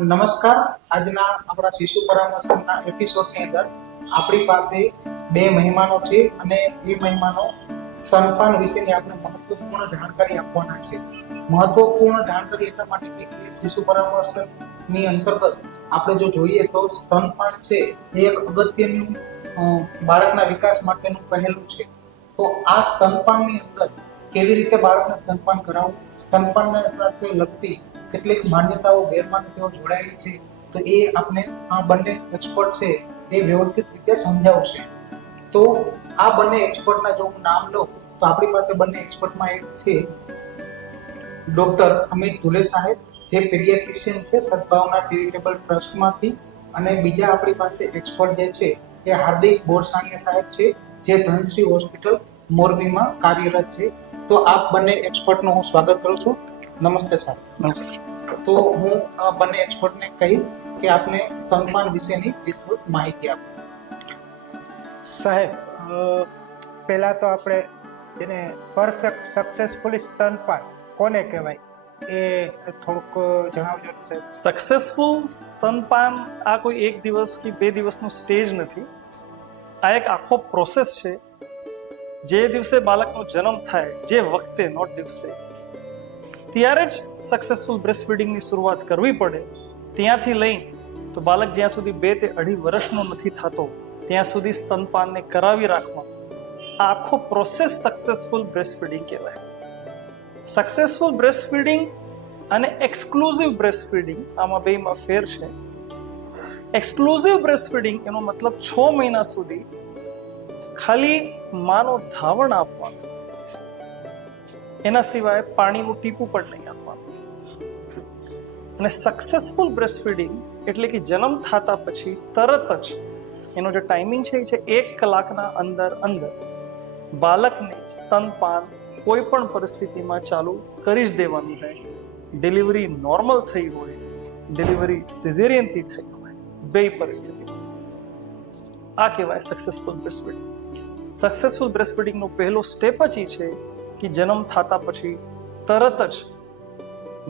નમસ્કાર. આજના આપણા શિશુ પરામર્શના એપિસોડની અંદર આપણી પાસે બે મહેમાનો છે અને એ મહેમાનો સ્તનપાન વિશેની આપણે મહત્વપૂર્ણ જાણકારી આપવાના છે. મહત્વપૂર્ણ જાણકારી એટલા માટે કે એ શિશુ પરામર્શની અંતર્ગત આપણે જો જોઈએ તો સ્તનપાન છે એ એક અગત્યનું બાળકના વિકાસ માટેનું પહેલું છે. તો આ સ્તનપાનની અંદર કેવી રીતે બાળકને સ્તનપાન કરાવવું, સ્તનપાનને સાથે લગતી કેટલીક માન્યતાઓ ગેરમાન્યતાઓ જોડાયેલી છે, તો એ આપણે આ બંને એક્સપર્ટ છે એ વ્યવસ્થિત રીતે સમજાવશે. તો આ બંને એક્સપર્ટના જો હું નામ લઉં તો આપણી પાસે બંને એક્સપર્ટમાં એક છે ડોક્ટર અમિત ધુલે સાહેબ, જે પેડિયાટ્રિશિયન છે સદભાવના ચેરિટેબલ ટ્રસ્ટમાંથી, અને બીજા આપણી પાસે એક્સપર્ટ જે છે એ હાર્દિક બોરસાણીયા સાહેબ છે, જે ધનશ્રી હોસ્પિટલ મોરબીમાં કાર્યરત છે. તો આપ બંને એક્સપર્ટનું હું સ્વાગત કરું છું. નમસ્તે સર. નમસ્તે. તો હું આ બંને એક્સપર્ટને કહીશ કે આપને સ્તનપાન વિશેની વિસ્તૃત માહિતી આપો. સાહેબ, પહેલા તો આપણે જેને પરફેક્ટ સક્સેસફુલી સ્તનપાન કોને કહેવાય એ થોડુંક જણાવજો ને સાહેબ. સક્સેસફુલ સ્તનપાન આ કોઈ એક દિવસ કે બે દિવસનો સ્ટેજ નથી. આ એક આખો પ્રોસેસ છે. જે દિવસે બાળકનો જન્મ થાય, જે વખતે, નોટ દિવસે, ત્યારે જ સક્સેસફુલ બ્રેસ્ટ ફીડિંગની શરૂઆત કરવી પડે. ત્યાંથી લઈને તો બાળક જ્યાં સુધી 2 થી 2.5 વર્ષનો નથી થતો ત્યાં સુધી સ્તનપાનને કરાવી રાખવાનું આ આખો પ્રોસેસ સક્સેસફુલ બ્રેસ્ટ ફીડિંગ કહેવાય. સક્સેસફુલ બ્રેસ્ટ ફીડિંગ અને એક્સક્લુઝિવ બ્રેસ્ટ ફીડિંગ, આમાં બેમાં ફેર છે. એક્સક્લુઝિવ બ્રેસ્ટ ફીડિંગ એનો મતલબ 6 મહિના સુધી ખાલી માનો ધાવણ આપવાનું, એના સિવાય પાણીનું ટીપું પણ નહીં આપવાનું. અને સક્સેસફુલ બ્રેસ્ટ ફીડિંગ એટલે કે જન્મ થતા પછી તરત જ એનો જે ટાઈમિંગ છે 1 કલાકના અંદર બાળકને સ્તનપાન કોઈ પણ પરિસ્થિતિમાં ચાલુ કરી જ દેવાનું રહે. ડિલિવરી નોર્મલ થઈ હોય, ડિલિવરી સિઝેરિયનથી થઈ હોય, બે પરિસ્થિતિમાં આ કહેવાય successful breast feeding. Successful breast ફીડિંગનો પહેલો સ્ટેપ જ એ છે કે જન્મ થતા પછી તરત જ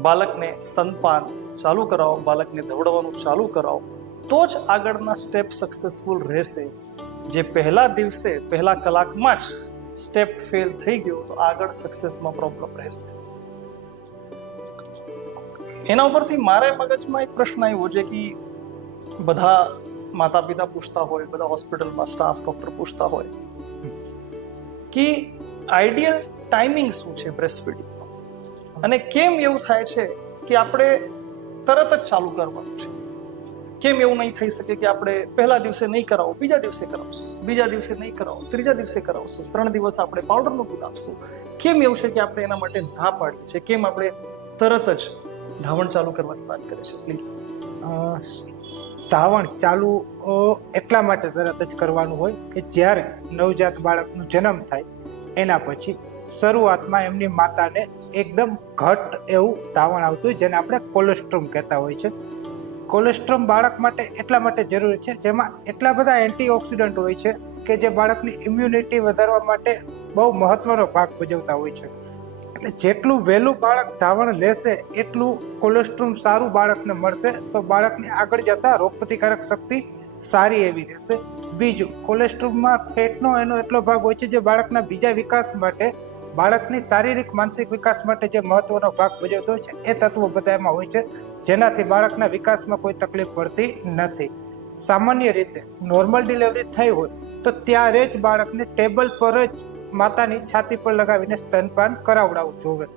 બાળકને સ્તનપાન ચાલુ કરાવો, બાળકને ધવડવાનું ચાલુ કરાવો, તો જ આગળના સ્ટેપ સક્સેસફુલ રહેશે. જે પહેલા દિવસે, પહેલા કલાકમાં જ સ્ટેપ ફેલ થઈ ગયો તો આગળ સક્સેસમાં પ્રોબ્લેમ રહેશે. એના ઉપરથી મારે મગજમાં એક પ્રશ્ન આવ્યો છે કે બધા માતા પિતા પૂછતા હોય, બધા હોસ્પિટલમાં સ્ટાફ ડોક્ટર પૂછતા હોય કે આઈડિયલ ટાઈમિંગ શું છે બ્રેસ્ટ ફીડિંગનો, અને કેમ એવું થાય છે કે આપણે તરત જ ચાલુ કરવાનું છે. કેમ એવું નહીં થઈ શકે કે આપણે પહેલા દિવસે નહીં કરાવો, બીજા દિવસે કરાવશું, બીજા દિવસે નહીં કરાવો, ત્રીજા દિવસે કરાવશું, 3 દિવસ આપણે પાવડરનું દૂધ આપશું. કેમ એવું છે કે આપણે એના માટે ના પાડીએ છીએ? કેમ આપણે તરત જ ધાવણ ચાલુ કરવાની વાત કરે છે? પ્લીઝ. ધાવણ ચાલુ એટલા માટે તરત જ કરવાનું હોય કે જ્યારે નવજાત બાળકનો જન્મ થાય એના પછી શરૂઆતમાં એમની માતાને એકદમ ઘટ એવું ધાવણ આવતું હોય, જેને આપણે કોલેસ્ટ્રોમ કહેતા હોય છે. કોલેસ્ટ્રોમ બાળક માટે એટલા માટે જરૂરી છે, જેમાં એટલા બધા એન્ટીઓક્સિડન્ટ હોય છે કે જે બાળકની ઇમ્યુનિટી વધારવા માટે બહુ મહત્વનો ભાગ ભજવતા હોય છે. એટલે જેટલું વહેલું બાળક ધાવણ લેશે એટલું કોલેસ્ટ્રોમ સારું બાળકને મળશે, તો બાળકની આગળ જતા રોગપ્રતિકારક શક્તિ સારી એવી રહેશે. બીજું, કોલેસ્ટ્રોમમાં ફેટનો એનો એટલો ભાગ હોય છે જે બાળકના બીજા વિકાસ માટે, બાળકની શારીરિક માનસિક વિકાસ માટે જે મહત્વનો ભાગ ભજવતો હોય છે એ તત્વો બધા એમાં હોય છે, જેનાથી બાળકના વિકાસમાં કોઈ તકલીફ પડતી નથી. સામાન્ય રીતે નોર્મલ ડિલિવરી થઈ હોય તો ત્યારે જ બાળકને ટેબલ પર જ માતાની છાતી પર લગાવીને સ્તનપાન કરાવડાવવું જોઈએ.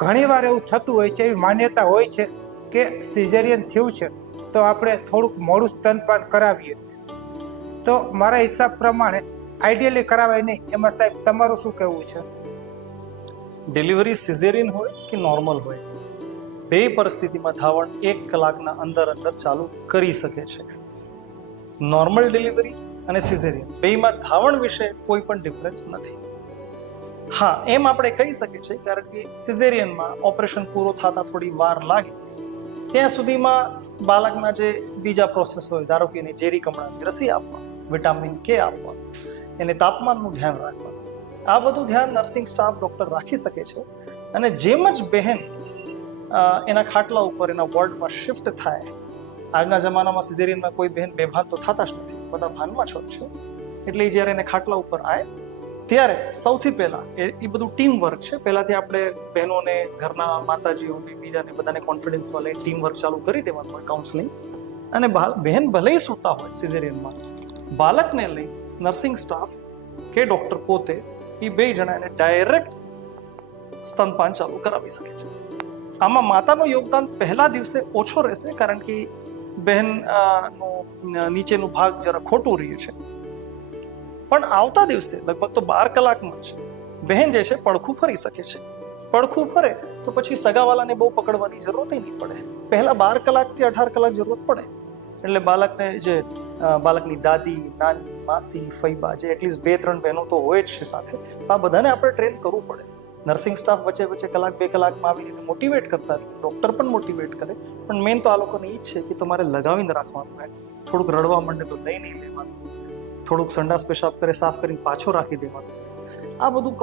ઘણીવાર એવું થતું હોય છે, એવી માન્યતા હોય છે કે સિઝેરિયન થયું છે તો આપણે થોડુંક મોડું સ્તનપાન કરાવીએ. તો મારા હિસાબ પ્રમાણે આઈડિયલી કરાવાય નહીં. એમાં સાહેબ તમારું શું કહેવું છે? ડિલિવરી સિઝેરિયન હોય કે નોર્મલ હોય, બે પરિસ્થિતિમાં ધાવણ 1 કલાકના અંદર ચાલુ કરી શકે છે. નોર્મલ ડિલિવરી અને સિઝેરિયન બેમાં ધાવણ વિશે કોઈ પણ ડિફરન્સ નથી. હા, એમ આપણે કહી શકીએ છીએ કારણ કે સિઝેરિયનમાં ઓપરેશન પૂરો થતા થોડી વાર લાગે, ત્યાં સુધીમાં બાળકના જે બીજા પ્રોસેસ હોય, ધારો કે એને ઝેરી કમળાની રસી આપવા, વિટામિન કે આપવા, એને તાપમાનનું ધ્યાન રાખવાનું, આ બધું ધ્યાન નર્સિંગ સ્ટાફ ડોક્ટર રાખી શકે છે. અને જેમ જ બહેન એના ખાટલા ઉપર એના વોર્ડમાં શિફ્ટ થાય. આજના જમાનામાં સિઝેરિયનમાં કોઈ બહેન બેભાન તો થતા જ નથી, બધા ભાનમાં જ હોય છે. એટલે ઈ જ્યારે એને ખાટલા ઉપર આવે ત્યારે સૌથી પહેલા એ બધું ટીમ વર્ક છે. પહેલાથી આપણે બહેનોને, ઘરના માતાજીઓને, બીજાને બધાને કોન્ફિડન્સમાં લઈ ટીમ વર્ક ચાલુ કરી દેવાનું હોય, કાઉન્સેલિંગ. અને બહેન ભલે સૂતા હોય સિઝેરિયનમાં, બાળકને લઈ નર્સિંગ સ્ટાફ કે ડૉક્ટર પોતે એ બે જણા એને ડાયરેક્ટ સ્તનપાન ચાલુ કરાવી શકે છે. આમાં માતાનું યોગદાન પહેલા દિવસે ઓછો રહેશે, કારણ કે બહેન નો નીચેનું ભાગ જરા ખોટું રહે છે. પણ આવતા દિવસે લગભગ તો 12 કલાકમાં જ બહેન જે છે પડખું ફરી શકે છે. પડખું ફરે તો પછી સગાવાલાને બહુ પકડવાની જરૂરત નહીં પડે. પહેલા 12 કલાકથી 18 કલાક જરૂરત પડે. એટલે બાળકની દાદી, નાની, માસી, ફઈબા, જે એટલીસ્ટ 2-3 બહેનો તો હોય જ છે સાથે, આ બધાને આપણે ટ્રેન કરવું પડે. નર્સિંગ સ્ટાફ વચ્ચે 1-2 કલાકમાં આવીને મોટિવેટ કરતા રહે, ડૉક્ટર પણ મોટિવેટ કરે. પણ મેઇન તો આ લોકોને એ જ છે કે તમારે લગાવીને રાખવાનું હોય. થોડુંક રડવા માંડે તો નહીં લેવાનું, થોડુંક સંડાસ પેશાબ કરે સાફ કરીને પાછો રાખી દેવાનું. આ બધું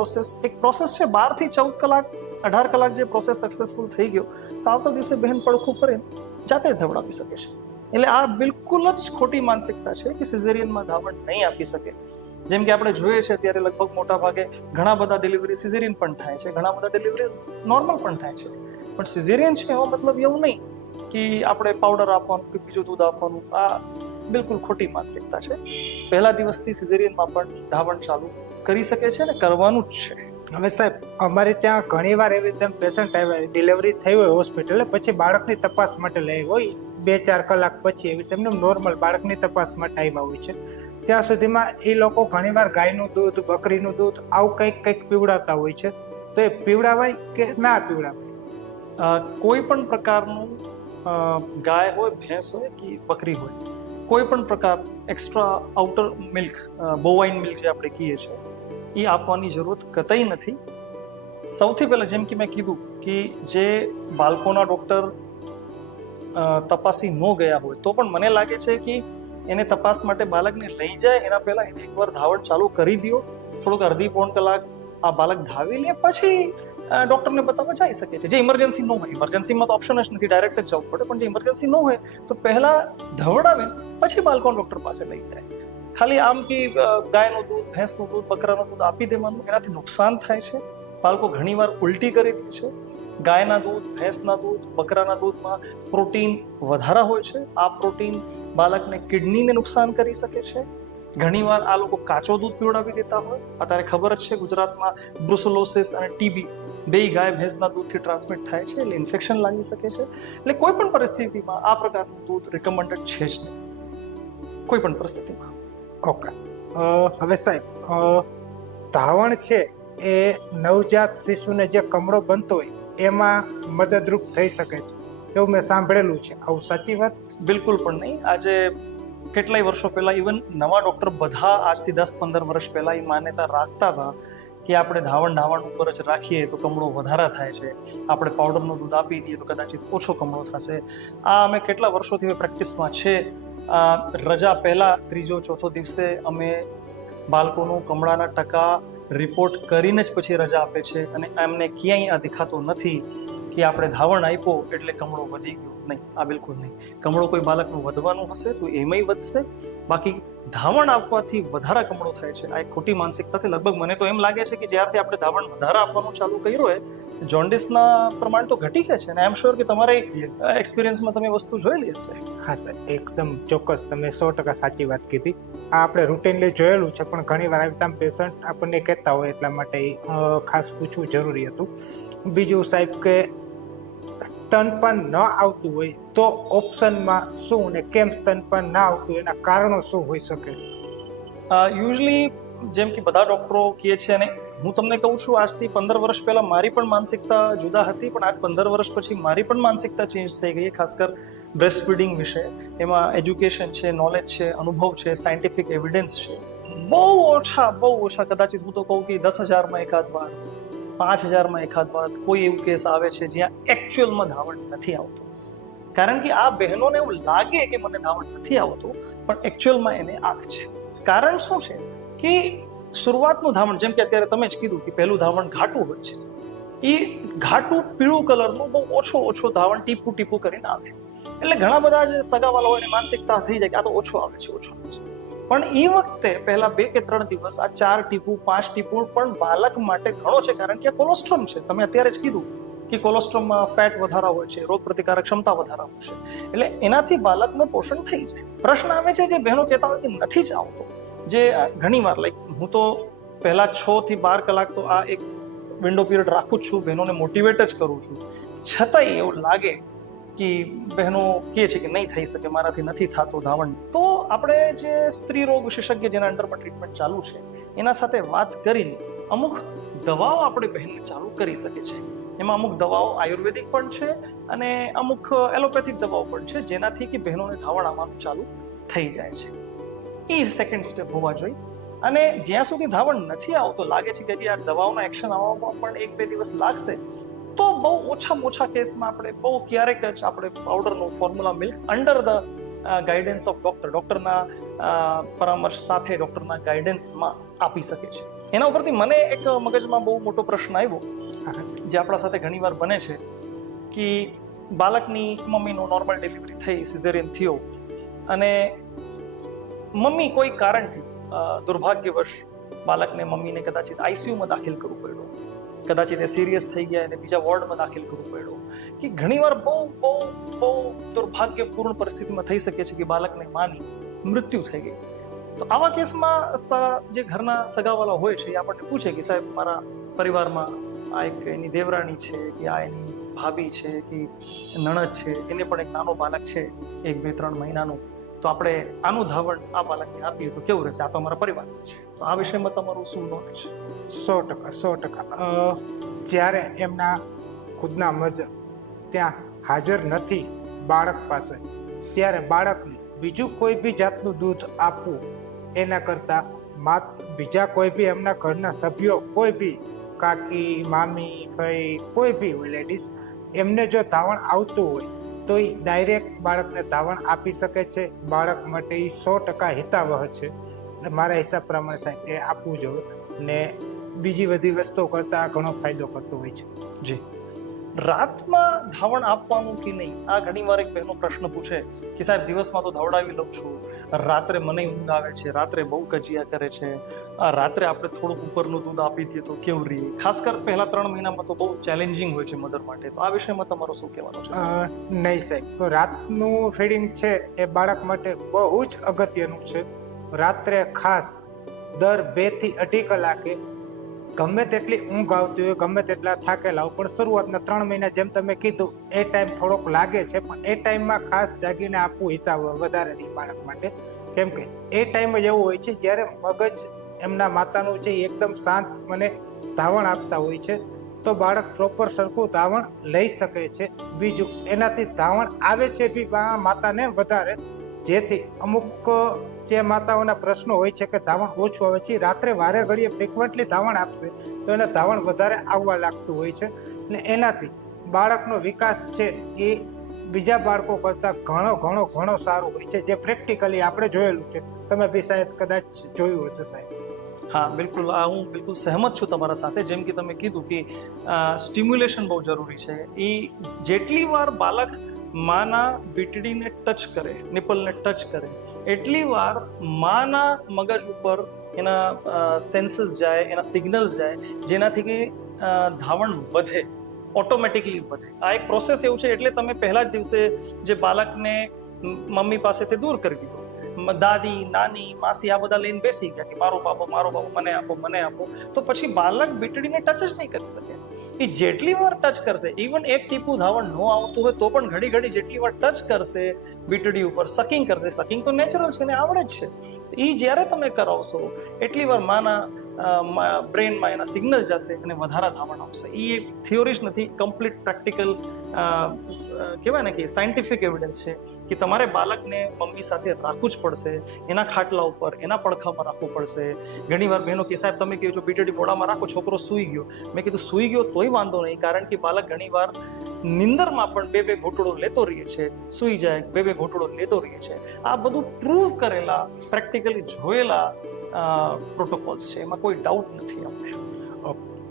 એક પ્રોસેસ છે. 12 થી 14 કલાક, 18 કલાક જે પ્રોસેસ સક્સેસફુલ થઈ ગયો તો આવતા દિવસે બહેન પડખું ફરીને જાતે જ ધવડાવી શકે છે. એટલે આ બિલકુલ જ ખોટી માનસિકતા છે કે સિઝેરિયનમાં ધાવણ નહીં આપી શકે. જેમ કે આપણે જોઈએ છે ત્યારે લગભગ મોટા ભાગે ઘણા બધા ડિલિવરી સિઝેરિયન પણ થાય છે, ઘણા બધા ડિલિવરી નોર્મલ પણ થાય છે. પણ સિઝેરિયન છે એવો મતલબ એવું નહીં કે આપણે પાવડર આપવાનું કે બીજું દૂધ આપવાનું. આ બિલકુલ ખોટી માનસિકતા છે. પહેલા દિવસથી સિઝેરિયનમાં પણ ધાવણ ચાલુ કરી શકે છે અને કરવાનું જ છે. હવે સાહેબ, અમારે ત્યાં ઘણીવાર એવી રીતે પેશન્ટ આવ્યા, ડિલિવરી થઈ હોય હોસ્પિટલે, પછી બાળકની તપાસ માટે લઈ હોય 2-4 કલાક પછી એવી તેમને નોર્મલ બાળકની તપાસ માટે આવ્યા હોય છે. ત્યાં સુધીમાં એ લોકો ઘણીવાર ગાયનું દૂધ, બકરીનું દૂધ આવું કંઈક પીવડાવતા હોય છે. તો એ પીવડાવાય કે ના પીવડાવાય? કોઈ પણ પ્રકારનું ગાય હોય, ભેંસ હોય કે બકરી હોય, કોઈ પણ પ્રકાર extra outer milk, bovine milk જે આપણે કહીએ છીએ, એ આપવાની જરૂરત કતઈ નથી. સૌથી પહેલાં જેમ કે મેં કીધું કે જે બાળકોના ડૉક્ટર તપાસી ન ગયા હોય તો પણ મને લાગે છે કે એને તપાસ માટે બાળકને લઈ જાય એના પહેલાં એને એકવાર ધાવણ ચાલુ કરી દો. થોડુંક 1/2-1 કલાક આ બાળક ધાવી લે, પછી ડૉક્ટરને બતાવવા જઈ શકે છે. જે ઇમરજન્સી ન હોય, ઇમરજન્સીમાં તો ઓપ્શન જ નથી, ડાયરેક્ટ જ જવું પડે. પણ જે ઇમરજન્સી ન હોય તો પહેલાં ધવડાવે, પછી બાળકોને ડૉક્ટર પાસે લઈ જાય. ખાલી આમ કે ગાયનું દૂધ, ભેંસનું દૂધ, બકરાનું દૂધ આપી દેવાનું, એનાથી નુકસાન થાય છે. બાળકો ઘણીવાર ઉલટી કરી દે છે. ગાયના દૂધ, ભેંસના દૂધ, બકરાના દૂધમાં પ્રોટીન વધારે હોય છે. આ પ્રોટીન બાળકને કિડનીને નુકસાન કરી શકે છે. ઘણીવાર આ લોકો કાચો દૂધ પીવડાવી દેતા હોય. અત્યારે ખબર જ છે ગુજરાતમાં બ્રુસેલોસિસ અને ટીબી બે ગાય ભેંસના દૂધથી ટ્રાન્સમિટ થાય છે, એટલે ઇન્ફેક્શન લાગી શકે છે. એટલે કોઈ પણ પરિસ્થિતિમાં આ પ્રકારનું દૂધ રિકમેન્ડેડ છે જ નહીં, કોઈ પણ પરિસ્થિતિમાં. ઓકે. હવે સાહેબ, ધાવણ છે એ નવજાત શિશુને જે કમળો બનતો હોય એમાં મદદરૂપ થઈ શકે છે એવું મેં સાંભળેલું છે. આવું સાચી વાત? બિલકુલ પણ નહીં. આજે કેટલાય વર્ષો પહેલા ઇવન નવા ડૉક્ટર બધા આજથી 10-15 વર્ષ પહેલા એ માન્યતા રાખતા હતા કે આપણે ધાવણ ઉપર જ રાખીએ તો કમળો વધારે થાય છે, આપણે પાવડરનું દૂધ આપી દઈએ તો કદાચિત ઓછો કમળો થશે. આ અમે કેટલા વર્ષોથી પ્રેક્ટિસમાં છે. રજા પહેલા 3-4 દિવસે અમે બાળકોનું કમળાના ટકા રિપોર્ટ કરીને જ પછી રજા આપે છે. અને એમને ક્યાંય આ દેખાતો નથી કે આપણે ધાવણ આપ્યો એટલે કમળો વધી ગયો. નહીં, આ બિલકુલ નહીં. કમળો કોઈ બાળકનું વધવાનું હશે તો એમાંય વધશે, બાકી ધાવણ આપવાથી વધારે કમળો થાય છે. આ એક ખોટી માનસિકતાથી લગભગ મને તો એમ લાગે છે કે જ્યારથી આપણે ધાવણ વધારે આપવાનું ચાલુ કર્યું હોય જોન્ડિસના પ્રમાણ તો ઘટી ગયા છે. અને આઈ એમ શ્યોર કે તમારા એક્સપિરિયન્સમાં તમે વસ્તુ જોયેલી હશે. હા સર, એકદમ ચોક્કસ, તમે 100% સાચી વાત કીધી. આ આપણે રૂટીનલી જોયેલું છે, પણ ઘણીવાર આવી રીતે પેશન્ટ આપણને કહેતા હોય એટલા માટે ખાસ પૂછવું જરૂરી હતું. બીજું સાહેબ કે સ્તનપાન ન આવતું હોય તો ઓપ્શનમાં શું ને કેમ સ્તનપાન ના આવતું એના કારણો શું હોઈ શકે? યુઝલી જેમ કે બધા ડૉક્ટરો કહે છે, અને હું તમને કહું છું આજથી 15 વર્ષ પહેલાં મારી પણ માનસિકતા જુદા હતી, પણ આજ 15 વર્ષ પછી મારી પણ માનસિકતા ચેન્જ થઈ ગઈ, ખાસ કર બ્રેસ્ટ ફીડિંગ વિશે. એમાં એજ્યુકેશન છે, નોલેજ છે, અનુભવ છે, સાયન્ટિફિક એવિડન્સ છે. બહુ ઓછા કદાચિત હું તો કહું કે 10,000માં એકાદ વાર, 5,000માં એકાદ વાર કોઈ એવું કેસ આવે છે જ્યાં એકચ્યુઅલમાં ધાવણ નથી આવતું. કારણ કે આ બહેનોને એવું લાગે કે મને ધાવણ નથી આવતું, પણ એકચ્યુઅલમાં એને આવે છે. કારણ શું છે કે શરૂઆતનું ધાવણ, જેમ કે અત્યારે તમે જ કીધું કે પહેલું ધાવણ ઘાટું હોય છે, એ ઘાટું પીળું કલરનું બહુ ઓછો ધાવણ ટીપું ટીપું કરીને આવે. એટલે ઘણા બધા જે સગાવાલા હોય માનસિકતા થઈ જાય કે આ તો ઓછો આવે છે. પણ એ વખતે પહેલા 2 કે 3 દિવસ આ 4 ટીપું 5 ટીપું પણ બાળક માટે ઘણો છે, કારણ કે આ કોલેસ્ટ્રોમ છે. તમે અત્યારે જ કીધું કે કોલેસ્ટ્રોમમાં ફેટ વધારા હોય છે, રોગ પ્રતિકારક ક્ષમતા વધારા હોય છે, એટલે એનાથી બાળકનું પોષણ થઈ જાય. પ્રશ્ન આવે છે જે બહેનો કહેતા હોય કે નથી જ આવતો, જે ઘણી વાર લાઈક હું તો પહેલા 6 થી 12 કલાક તો આ એક વિન્ડો પીરિયડ રાખું જ છું, બહેનોને મોટિવેટ જ કરું છું. છતાંય એવું લાગે કે બહેનો કહે છે કે નહીં થઈ શકે, મારાથી નથી થતું ધાવણ. તો આપણે જે સ્ત્રી રોગ વિશેષજ્ઞ જેના અંડરમાં ટ્રીટમેન્ટ ચાલુ છે એના સાથે વાત કરીને અમુક દવાઓ આપણે બહેનને ચાલુ કરી શકે છે. એમાં અમુક દવાઓ આયુર્વેદિક પણ છે અને અમુક એલોપેથિક દવાઓ પણ છે, જેનાથી કે બહેનોને ધાવણ આવવાનું ચાલુ થઈ જાય છે. એ સેકન્ડ સ્ટેપ હોવા જોઈએ. અને જ્યાં સુધી ધાવણ નથી આવતો, લાગે છે કે હજી આ દવાઓના એક્શન આવવામાં પણ 1-2 દિવસ લાગશે, તો બહુ ઓછા કેસમાં આપણે બહુ ક્યારેક જ આપણે પાવડરનું formula milk under the guidance of ડૉક્ટરના પરામર્શ સાથે ડૉક્ટરના ગાઈડન્સમાં આપી શકે છે. એના ઉપરથી મને એક મગજમાં બહુ મોટો પ્રશ્ન આવ્યો જે આપણા સાથે ઘણીવાર બને છે કે બાળકની મમ્મીનું નોર્મલ ડિલિવરી થઈ, સિઝેરિયન થયો અને મમ્મી કોઈ કારણથી દુર્ભાગ્યવશ બાળકને મમ્મીને કદાચિત આઈસીયુમાં દાખલ કરવું પડ્યું, કદાચિત એ સિરિયસ થઈ ગયા અને બીજા વોર્ડમાં દાખલ કરવું પડ્યું, કે ઘણીવાર બહુ દુર્ભાગ્યપૂર્ણ પરિસ્થિતિમાં થઈ શકે છે કે બાળકને માની મૃત્યુ થઈ ગઈ. તો આવા કેસમાં જે ઘરના સગાવાલા હોય છે એ આપણને પૂછે કે સાહેબ મારા પરિવારમાં આ એક એની દેવરાણી છે કે આ એની ભાભી છે કે નણદ છે, એને પણ એક નાનો બાળક છે 1-2-3 મહિનાનું, તો આપણે આનું ધાવણ આ બાળકને આપીએ તો કેવું રહેશે? આ તો અમારા પરિવારનું છે. તો આ વિષયમાં તમારું શું નોલેજ છે? 100%. જ્યારે એમના ખુદના મજ ત્યાં હાજર નથી બાળક પાસે, ત્યારે બાળકને બીજું કોઈ બી જાતનું દૂધ આપવું એના કરતાં બીજા કોઈ બી એમના ઘરના સભ્યો, કોઈ બી કાકી, મામી, ફઈ, કોઈ બી હોય લેડીઝ, એમને જો ધાવણ આવતું હોય તો એ ડાયરેક્ટ બાળકને ધાવણ આપી શકે છે. બાળક માટે એ 100% હિતાવહ છે. એટલે મારા હિસાબ પ્રમાણે સાહેબ એ આપવું જોઈએ ને બીજી બધી વસ્તુઓ કરતાં ઘણો ફાયદો કરતો હોય છે. જી, રાતમાં ધાવણ આપવાનું કે નહીં, આ ઘણીવાર એક બહેનો પ્રશ્ન પૂછે કે સાહેબ દિવસમાં તો ધવડાવી લઉં છું, રાત્રે મને ઊંઘ આવે છે, રાત્રે બહુ કજિયા કરે છે, રાત્રે આપણે થોડુંક ઉપરનું દૂધ આપી દઈએ તો કેવું રહીએ? ખાસ કર પહેલા 3 મહિનામાં તો બહુ ચેલેન્જિંગ હોય છે મધર માટે. તો આ વિષયમાં તમારું શું કહેવાનું છે? નહીં સાહેબ, તો રાતનું ફીડિંગ છે એ બાળક માટે બહુ જ અગત્યનું છે. રાત્રે ખાસ દર 2 થી 2.5 કલાકે ગમે તેટલી ઊંઘ આવતી હોય, ગમે તેટલા થાકેલા હોય, પણ શરૂઆતના 3 મહિના જેમ તમે કીધું એ ટાઈમ થોડોક લાગે છે, પણ એ ટાઈમમાં ખાસ જાગીને આપવું હિતાવહ વધારે નહીં બાળક માટે. કેમ કે એ ટાઈમ જ એવું હોય છે જ્યારે મગજ એમના માતાનું છે એકદમ શાંત મને ધાવણ આપતા હોય છે, તો બાળક પ્રોપર સરખું ધાવણ લઈ શકે છે. બીજું એનાથી ધાવણ આવે છે બી માતાને વધારે, જેથી અમુક જે માતાઓના પ્રશ્નો હોય છે કે ધાવણ ઓછું આવે છે, રાત્રે વારે ઘડીએ ફ્રિકવન્ટલી ધાવણ આપશે તો એને ધાવણ વધારે આવવા લાગતું હોય છે અને એનાથી બાળકનો વિકાસ છે એ બીજા બાળકો કરતાં ઘણો સારું હોય છે, જે પ્રેક્ટિકલી આપણે જોયેલું છે. તમે બી શાયદ કદાચ જોયું હશે સાહેબ. હા, બિલકુલ. હું બિલકુલ સહેમત છું તમારા સાથે. જેમ કે તમે કીધું કે સ્ટિમ્યુલેશન બહુ જરૂરી છે. એ જેટલી વાર બાળક માના બીટડીને ટચ કરે, નિપલને ટચ કરે, એટલી વાર માના મગજ ઉપર એના સેન્સીસ જાય, એના સિગ્નલ્સ જાય, જેનાથી કે ધાવણ વધે, ઓટોમેટિકલી વધે. આ એક પ્રોસેસ એવું છે. એટલે તમે પહેલા જ દિવસે જે બાળકને મમ્મી પાસેથી દૂર કરી દીધો, દાદી, નાની, માસી આ બધા લઈને બેસી ગયા કે મારો બાબો, મને આપો, તો પછી બાળક બીટડીને ટચ જ નહીં કરી શકે. એ જેટલી વાર ટચ કરશે, ઇવન એક ટીપું ધાવણ ન આવતું હોય તો પણ ઘડી જેટલી વાર ટચ કરશે બીટડી ઉપર, સકિંગ કરશે, સકિંગ તો નેચરલ છે ને આવડે જ છે, એ જ્યારે તમે કરાવશો એટલી વાર માના બ્રેનમાં એના સિગ્નલ જશે અને વધારે ધાવણ આવશે. એ એક થિયોરી જ નથી, કમ્પ્લીટ પ્રેક્ટિકલ કહેવાય ને કે સાયન્ટિફિક એવિડન્સ છે કે તમારે બાળકને મમ્મી સાથે રાખવું જ પડશે, એના ખાટલા ઉપર, એના પડખામાં રાખવું પડશે. ઘણીવાર બહેનો કે સાહેબ તમે કહો છો બીટડી મોઢામાં રાખો, છોકરો સૂઈ ગયો. મેં કીધું સૂઈ ગયો તોય વાંધો નહીં, કારણ કે બાળક ઘણીવાર નિંદરમાં પણ 2 ઘૂંટડો લેતો રહીએ છે, સૂઈ જાય 2 ઘૂંટડો લેતો રહીએ છે. આ બધું પ્રૂવ કરેલા, પ્રેક્ટિકલી જોયેલા પ્રોટોકોલ્સ છે, એમાં કોઈ ડાઉટ નથી. આપણે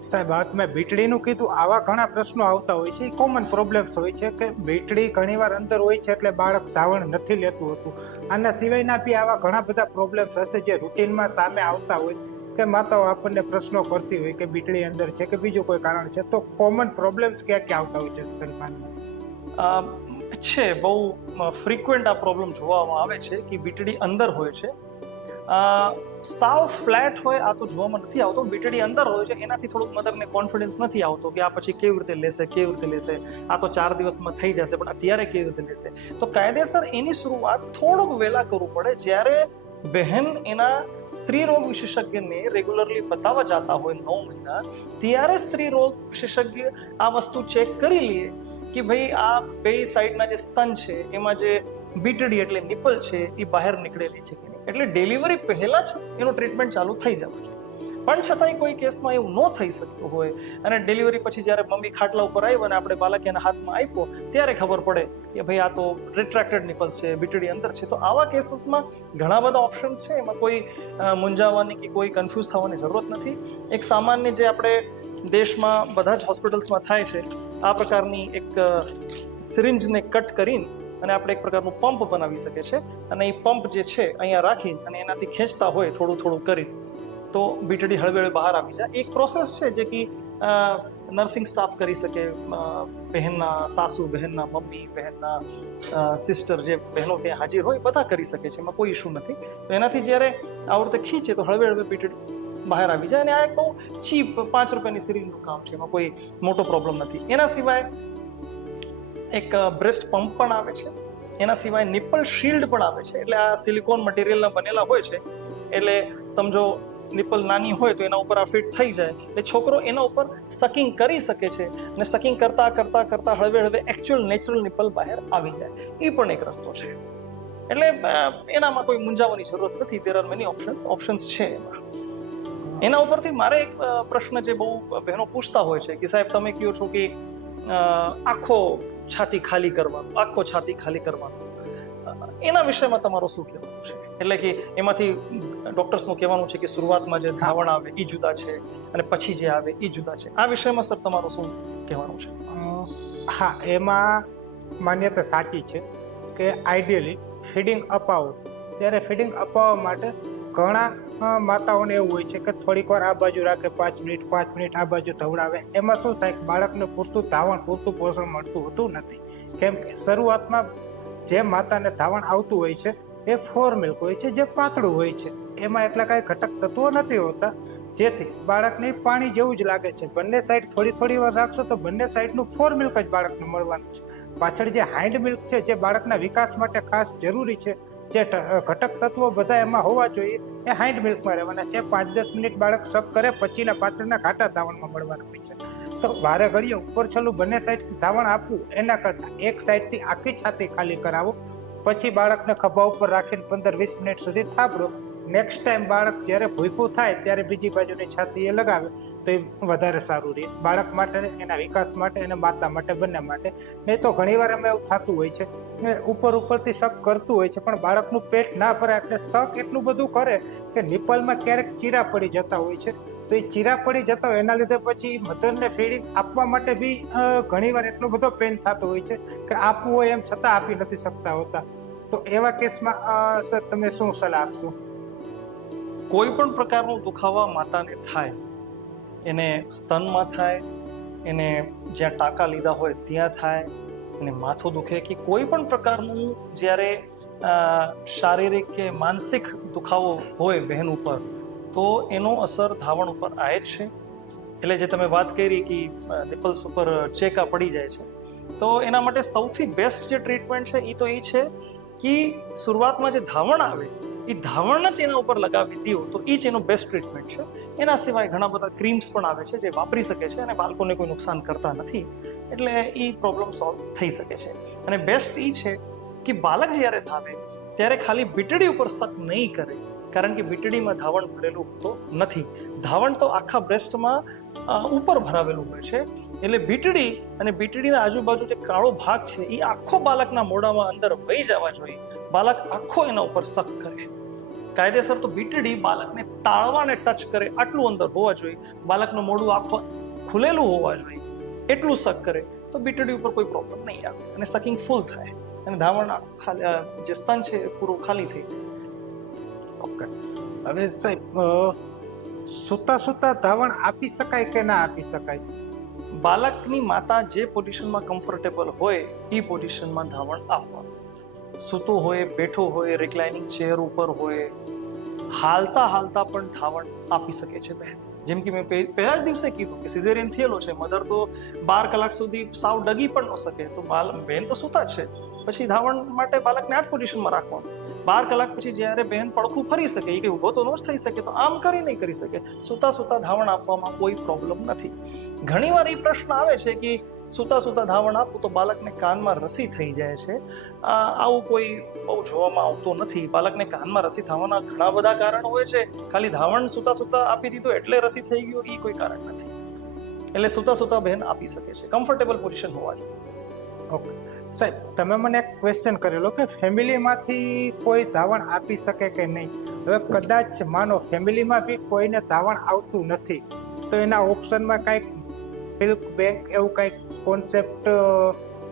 સાહેબ આ તમે બીટડીનું કીધું, આવા ઘણા પ્રશ્નો આવતા હોય છે, એ કોમન પ્રોબ્લેમ્સ હોય છે કે બીટડી ઘણીવાર અંદર હોય છે એટલે બાળક ધાવણ નથી લેતું હતું. આના સિવાયના બી આવા ઘણા બધા પ્રોબ્લેમ્સ હશે જે રૂટીનમાં સામે આવતા હોય કે માતાઓ આપણને પ્રશ્નો કરતી હોય કે બીટડી અંદર છે કે બીજું કોઈ કારણ છે. તો કોમન પ્રોબ્લેમ્સ ક્યાં ક્યાં આવતા હોય છે સ્તનપાનમાં? છે બહુ ફ્રીક્વન્ટ આ પ્રોબ્લેમ જોવામાં આવે છે કે બીટડી અંદર હોય છે. સાવ ફ્લેટ હોય આ તો જોવામાં નથી આવતો. બીટડી અંદર હોય છે એનાથી થોડુંક મધરને કોન્ફિડન્સ નથી આવતો કે આ પછી કેવી રીતે લેશે, આ તો 4 દિવસમાં થઈ જશે, પણ અત્યારે કેવી રીતે લેશે. તો કાયદેસર એની શરૂઆત થોડુંક વહેલા કરવું પડે. જ્યારે બહેન એના સ્ત્રી રોગ વિશેષજ્ઞને રેગ્યુલરલી બતાવવા જતા હોય 9 મહિના, ત્યારે સ્ત્રી રોગ વિશેષજ્ઞ આ વસ્તુ ચેક કરી લે કે ભાઈ આ બે સાઈડના જે સ્તન છે એમાં જે બીટડી એટલે નિપલ છે એ બહાર નીકળેલી છે કે નહીં. એટલે ડિલિવરી પહેલા જ એનું ટ્રીટમેન્ટ ચાલુ થઈ જવું જોઈએ. પણ છતાંય કોઈ કેસમાં એવું ન થઈ શકતું હોય અને ડિલિવરી પછી જ્યારે મમ્મી ખાટલા ઉપર આવી અને આપણે બાળક એના હાથમાં આપ્યો ત્યારે ખબર પડે કે ભાઈ આ તો રિટ્રેક્ટેડ નિપલ્સ છે, બીટડી અંદર છે, તો આવા કેસીસમાં ઘણા બધા ઓપ્શન્સ છે. એમાં કોઈ મૂંઝાવાની કે કોઈ કન્ફ્યુઝ થવાની જરૂરત નથી. એક સામાન્ય જે આપણે દેશમાં બધા જ હોસ્પિટલ્સમાં થાય છે, આ પ્રકારની એક સિરિંજને કટ કરીને અને આપણે એક પ્રકારનું પંપ બનાવી શકે છે અને એ પંપ જે છે અહીંયા રાખી અને એનાથી ખેંચતા હોય થોડું કરી તો બીટડી હળવે બહાર આવી જાય. એક પ્રોસેસ છે જે કે નર્સિંગ સ્ટાફ કરી શકે, બહેનના સાસુ, બહેનના મમ્મી, બહેનના સિસ્ટર, જે બહેનો ત્યાં હાજર હોય બધા કરી શકે છે, એમાં કોઈ ઇશ્યુ નથી. તો એનાથી જ્યારે આ રીતે ખીચે તો હળવે બીટડી બહાર આવી જાય. અને આ એક બહુ ચીપ 5 રૂપિયાની સિરિંજનું કામ છે, એમાં કોઈ મોટો પ્રોબ્લેમ નથી. એના સિવાય એક બ્રેસ્ટ પંપ પણ આવે છે, એના સિવાય નિપલ શિલ્ડ પણ આવે છે. એટલે આ સિલિકોન મટીરિયલના બનેલા હોય છે, એટલે સમજો નિપલ નાની હોય તો એના ઉપર આ ફિટ થઈ જાય એટલે છોકરો એના ઉપર સકિંગ કરી શકે છે અને સકિંગ કરતા હળવે એકચ્યુઅલ નેચરલ નિપલ બહાર આવી જાય. એ પણ એક રસ્તો છે. એટલે એનામાં કોઈ મૂંઝાવાની જરૂરત નથી. દેર આર મેની ઓપ્શન્સ છે એમાં. એના ઉપરથી મારે એક પ્રશ્ન જે બહુ બહેનો પૂછતા હોય છે કે સાહેબ તમે કહો છો કે આખો છાતી ખાલી કરવાનું, એના વિષયમાં તમારું શું કહેવાનું છે? એટલે કે એમાંથી ડોક્ટર્સનું કહેવાનું છે કે શરૂઆતમાં જે ધાવણ આવે એ જુદા છે અને પછી જે આવે એ જુદા છે. આ વિષયમાં સર તમારું શું કહેવાનું છે? હા, એમાં માન્યતા સાચી છે કે આઈડિયલી ફીડિંગ અપાવો ત્યારે ફીડિંગ અપાવવા માટે ઘણા માતાઓને એવું હોય છે કે થોડીક વાર આ બાજુ રાખે 5 મિનિટ આ બાજુ ધવડાવે. એમાં શું થાય કે બાળકને પૂરતું ધાવણ, પૂરતું પોષણ મળતું હોતું નથી. કેમ કે શરૂઆતમાં જે માતાને ધાવણ આવતું હોય છે એ ફોર મિલ્ક હોય છે, જે પાતળું હોય છે, એમાં એટલા કાંઈ ઘટક તત્વો નથી હોતા, જેથી બાળકને પાણી જેવું જ લાગે છે. બંને સાઈડ થોડી વાર રાખશો તો બંને સાઈડનું ફોર મિલ્ક જ બાળકને મળવાનું છે. પાછળ જે હાઇન્ડ મિલ્ક છે, જે બાળકના વિકાસ માટે ખાસ જરૂરી છે, જે ઘટક તત્વો બધા એમાં હોવા જોઈએ, એ હાઇન્ડ મિલ્કમાં રહેવાના છે. 5-10 મિનિટ બાળક સક કરે પછીના પાછળના ઘાટા ધાવણમાં મળવાના હોય છે. તો વારે ઘડીએ ઉપર છેલ્લું બંને સાઈડથી ધાવણ આપવું એના કરતાં એક સાઈડથી આખી છાતી ખાલી કરાવો, પછી બાળકને ખભા ઉપર રાખીને 15-20 મિનિટ સુધી થાપડો. નેક્સ્ટ ટાઈમ બાળક જ્યારે ભૂખ્યું થાય ત્યારે બીજી બાજુની છાતી એ લગાવે તો એ વધારે સારું રહે બાળક માટે, એના વિકાસ માટે અને માતા માટે, બંને માટે. નહીં તો ઘણીવાર એમાં એવું થતું હોય છે ઉપરથી શક કરતું હોય છે પણ બાળકનું પેટ ના ભરાય એટલે શક એટલું બધું કરે કે નિપલમાં ક્યારેક ચીરા પડી જતા હોય છે. તો એ ચીરા પડી જતા હોય એના લીધે પછી મધરને ફીડિંગ આપવા માટે બી ઘણીવાર એટલો બધો પેન થતો હોય છે કે આપવું હોય એમ છતાં આપી નથી શકતા હોતા. તો એવા કેસમાં સર તમે શું સલાહ આપશો? કોઈ પણ પ્રકારનું દુખાવા માતાને થાય, એને સ્તનમાં થાય, એને જ્યાં ટાંકા લીધા હોય ત્યાં થાય, એને માથું દુખે કે કોઈ પણ પ્રકારનું જ્યારે શારીરિક કે માનસિક દુખાવો હોય બહેન ઉપર, તો એનો અસર ધાવણ ઉપર આવે જ છે. એટલે જે તમે વાત કરી કે નિપલ્સ ઉપર ચેકા પડી જાય છે, તો એના માટે સૌથી બેસ્ટ જે ટ્રીટમેન્ટ છે એ તો એ છે કે શરૂઆતમાં જે ધાવણ આવે એ ધાવણ જ એના ઉપર લગાવી દો તો એ જ એનું બેસ્ટ ટ્રીટમેન્ટ છે. એના સિવાય ઘણા બધા ક્રીમ્સ પણ આવે છે જે વાપરી શકે છે અને બાળકોને કોઈ નુકસાન કરતા નથી, એટલે એ પ્રોબ્લેમ સોલ્વ થઈ શકે છે. અને બેસ્ટ એ છે કે બાળક જ્યારે ધાવે ત્યારે ખાલી બીટડી ઉપર શક નહીં કરે, કારણ કે બીટડીમાં ધાવણ ભરેલું હોતું નથી. ધાવણ તો આખા બ્રેસ્ટમાં ઉપર ભરાવેલું હોય છે. એટલે બીટડી અને બીટડીના આજુબાજુ જે કાળો ભાગ છે એ આખો બાળકના મોઢામાં અંદર વહી જવા જોઈએ. બાળક આખો એના ઉપર શક કરે. કાયદેસર તો બીટીડી બાળકને તાળવાને ટચ કરે આટલું અંદર હોવા જોઈએ, બાળકનું મોઢું આખું ખુલેલું હોવા જોઈએ એટલું સક કરે તો બીટીડી ઉપર કોઈ પ્રોબ્લેમ નહીં આવે અને સકિંગ ફૂલ થાય અને ધાવણ આખું ખાલી જે સ્તન છે એ પૂરું ખાલી થઈ જાય. ઓકે, હવે સાહેબ સૂતા સૂતા ધાવણ આપી શકાય કે ના આપી શકાય? બાળકની માતા જે પોઝિશનમાં કમ્ફર્ટેબલ હોય એ પોઝિશનમાં ધાવણ આપવાનું. સૂતો હોય, બેઠો હોય, રિક્લાઇનિંગ ચેર ઉપર હોય, હાલતા હાલતા પણ ધાવણ આપી શકે છે બહેન. જેમ કે મેં પહેલા જ દિવસે કીધું કે સિઝેરિયન થયેલો છે, મધર તો 12 કલાક સુધી સાવ ડગી પણ ન શકે, તો બહેન તો સૂતા જ છે, પછી ધાવણ માટે બાળકને આ જ પોઝિશનમાં રાખવાનું. 12 કલાક પછી જ્યારે બહેન પડખું ફરી શકે, એ કંઈ ઊભો તો ન જ થઈ શકે, તો આમ કરી નહીં કરી શકે. સૂતા સૂતા ધાવણ આપવામાં કોઈ પ્રોબ્લેમ નથી. ઘણીવાર એ પ્રશ્ન આવે છે કે સૂતા સૂતા ધાવણ આપું તો બાળકને કાનમાં રસી થઈ જાય છે. આવું કોઈ બહુ જોવામાં આવતું નથી. બાળકને કાનમાં રસી થવાના ઘણા બધા કારણો હોય છે. ખાલી ધાવણ સૂતા સૂતા આપી દીધો એટલે રસી થઈ ગયો એ કોઈ કારણ નથી. એટલે સૂતા સૂતા બહેન આપી શકે છે, કમ્ફર્ટેબલ પોઝિશન હોવા જોઈએ. ઓકે સાહેબ, તમે મને એક ક્વેશ્ચન કરેલો કે ફેમિલીમાંથી કોઈ ધાવણ આપી શકે કે નહીં. હવે કદાચ માનો ફેમિલીમાં બી કોઈને ધાવણ આવતું નથી તો એના ઓપ્શનમાં કાંઈક મિલ્ક બેંક એવું કાંઈક કોન્સેપ્ટ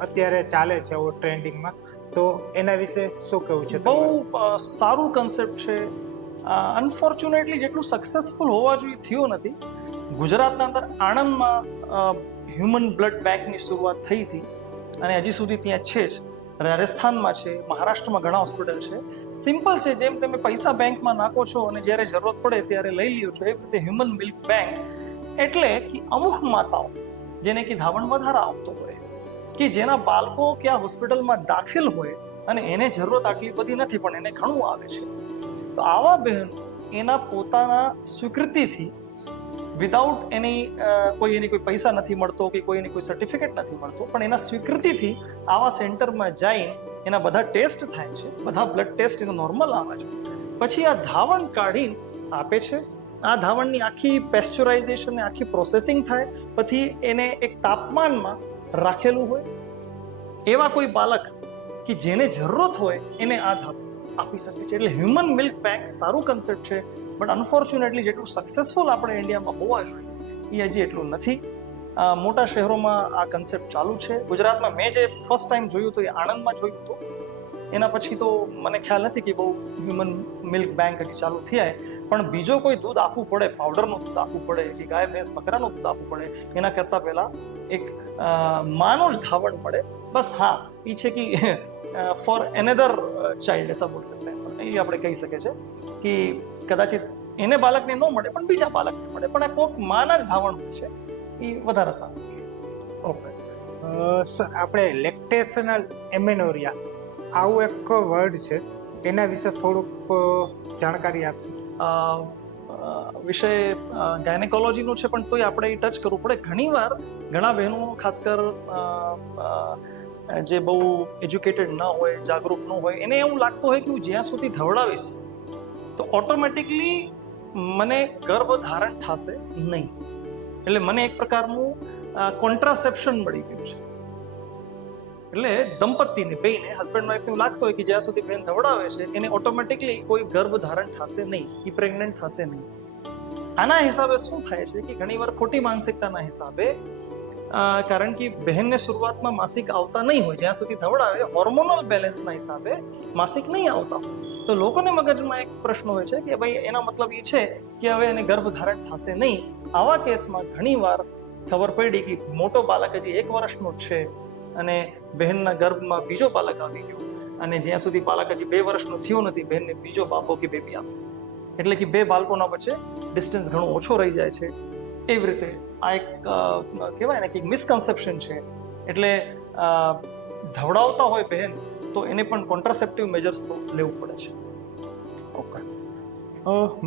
અત્યારે ચાલે છે એવો ટ્રેન્ડિંગમાં, તો એના વિશે શું કહેવું છે? બહુ સારું કન્સેપ્ટ છે. અનફોર્ચ્યુનેટલી જેટલું સક્સેસફુલ હોવા જોઈએ થયું નથી. ગુજરાતના અંદર આણંદમાં હ્યુમન બ્લડ બેંકની શરૂઆત થઈ હતી અને હજી સુધી ત્યાં છે જ. રાજસ્થાનમાં છે, મહારાષ્ટ્રમાં ઘણા હોસ્પિટલ છે. સિમ્પલ છે, જેમ તમે પૈસા બેંકમાં નાખો છો અને જ્યારે જરૂરત પડે ત્યારે લઈ લ્યો છો, એ રીતે હ્યુમન મિલ્ક બેંક એટલે કે અમુક માતાઓ જેને કે ધાવણ વધારે આવતો હોય, કે જેના બાળકો ક્યાં હોસ્પિટલમાં દાખલ હોય અને એને જરૂરત આટલી બધી નથી પણ એને ઘણું આવે છે, તો આવા બહેનો એના પોતાના સ્વીકૃતિથી વિધાઉટ એની કોઈ પૈસા નથી મળતો કે કોઈને કોઈ સર્ટિફિકેટ નથી મળતો, પણ એના સ્વીકૃતિથી આવા સેન્ટરમાં જઈને એના બધા ટેસ્ટ થાય છે, બધા બ્લડ ટેસ્ટ એનો નોર્મલ આવે છે, પછી આ ધાવણ કાઢીને આપે છે. આ ધાવણની આખી પેસ્ચ્યુરાઇઝેશન, આખી પ્રોસેસિંગ થાય, પછી એને એક તાપમાનમાં રાખેલું હોય. એવા કોઈ બાળક કે જેને જરૂરત હોય એને આ ધાવણ આપી શકે છે. એટલે હ્યુમન મિલ્ક બેંક સારું કન્સેપ્ટ છે, બટ અનફોર્ચ્યુનેટલી જેટલું સક્સેસફુલ આપણે ઇન્ડિયામાં હોવા જોઈએ એ હજી એટલું નથી. મોટા શહેરોમાં આ કન્સેપ્ટ ચાલુ છે. ગુજરાતમાં મેં જે ફર્સ્ટ ટાઈમ જોયું હતું એ આણંદમાં જોયું હતું. એના પછી તો મને ખ્યાલ નથી કે બહુ હ્યુમન મિલ્ક બેંક હજી ચાલુ થયા, પણ બીજો કોઈ દૂધ આપવું પડે, પાવડરનું દૂધ આપવું પડે કે ગાય ભેંસ બકરાનું દૂધ આપવું પડે એના કરતાં પહેલાં એક માનું જ ધાવણ મળે. બસ હા, એ છે કે ફોર એનધર ચાઇલ્ડ એસા બોલ સકતે હૈ, એ આપણે કહી શકીએ છીએ કે કદાચિત એને બાળકને ન મળે પણ બીજા બાળકને મળે, પણ આ કોઈક માના જ ધાવણ હોય છે એ વધારે સારું. ઓકે સર, આપણે લેક્ટેશનલ એમેનોરિયા આવું એક વર્ડ છે, એના વિશે થોડુંક જાણકારી આપજો. વિષય ગાયનેકોલોજીનો છે પણ તોય આપણે એ ટચ કરવું પડે. ઘણીવાર ઘણા બહેનો ખાસ કર જે બહુ એજ્યુકેટેડ ન હોય, જાગૃત ન હોય, એને એવું લાગતું હોય કે હું જ્યાં સુધી ધવડાવીશ તો ઓટોમેટિકલી મને ગર્ભ ધારણ થશે નહીં, એટલે મને એક પ્રકારનું કોન્ટ્રાસેપ્શન મળી ગયું છે. એટલે દંપતીને બેને હસબન્ડ વાઈફને એવું લાગતું હોય કે જ્યાં સુધી બેન ધવડાવે છે એને ઓટોમેટિકલી કોઈ ગર્ભ ધારણ થશે નહીં, એ પ્રેગ્નન્ટ થશે નહીં. આના હિસાબે શું થાય છે કે ઘણીવાર ખોટી માનસિકતાના હિસાબે, કારણ કે બહેનને શરૂઆતમાં માસિક આવતા નહીં હોય, જ્યાં સુધી ધવડાવે હોર્મોનલ બેલેન્સના હિસાબે માસિક નહીં આવતા હોય, તો લોકોને મગજમાં એક પ્રશ્ન હોય છે કે ભાઈ એના મતલબ એ છે કે હવે એને ગર્ભ ધારણ થશે નહીં. આવા કેસમાં ઘણીવાર ખબર પડી કે મોટો બાળક હજી 1 વર્ષનો જ છે અને બહેનના ગર્ભમાં બીજો બાળક આવી ગયો, અને જ્યાં સુધી બાળક હજી 2 વર્ષનો થયો નથી બહેનને બીજો બાપો કે બેબી આપ્યો, એટલે કે 2 બાળકોના વચ્ચે ડિસ્ટન્સ ઘણો ઓછો રહી જાય છે. એવી રીતે આ એક કહેવાય ને કે મિસકન્સેપ્શન છે. એટલે ધવડાવતા હોય બહેન તો એને પણ કોન્ટ્રાસેપ્ટિવ મેજર્સ તો લેવું પડે છે. ઓકે,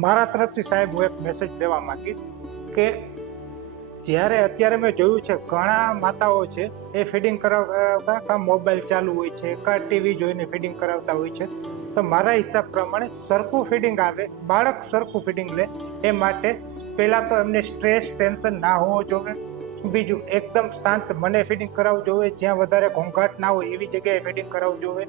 મારા તરફથી સાહેબ હું એક મેસેજ દેવા માંગીશ કે જ્યારે અત્યારે મેં જોયું છે ઘણા માતાઓ છે એ ફીડિંગ કરાવતા કાં મોબાઈલ ચાલુ હોય છે કાં ટીવી જોઈને ફીડિંગ કરાવતા હોય છે, તો મારા હિસાબ પ્રમાણે સરખું ફીડિંગ આવે, બાળક સરખું ફીડિંગ લે એ માટે પહેલાં તો એમને સ્ટ્રેસ ટેન્શન ના હોવો જોઈએ. બીજું એકદમ શાંત મને ફીડિંગ કરાવવું જોઈએ, જ્યાં વધારે ઘોંઘાટ ના હોય એવી જગ્યાએ ફીડિંગ કરાવવું જોઈએ.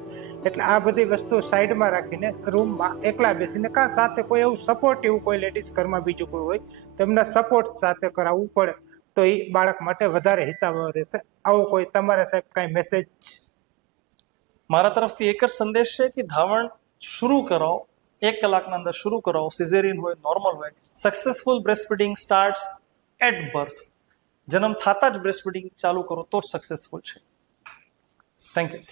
એટલે આ બધી વસ્તુ સાઈડમાં રાખીને રૂમમાં એકલા બેસીને કાં સાથે કોઈ એવું સપોર્ટિવ કોઈ લેડીઝ ઘરમાં બીજું કોઈ હોય તો એમના સપોર્ટ સાથે કરાવવું પડે તો એ બાળક માટે વધારે હિતાવહ રહેશે. આવો કોઈ તમારે સાહેબ કાંઈ મેસેજ? મારા તરફથી એક જ સંદેશ છે કે ધાવણ શરૂ કરાવો, 1 કલાકના અંદર શરૂ કરાવો, સિઝેરિયન હોય નોર્મલ હોય. Successful breast feeding starts at birth. જન્મ થતાં જ બ્રેસ્ટ ફીડિંગ ચાલુ કરો તો જ સક્સેસફુલ છે. Thank you.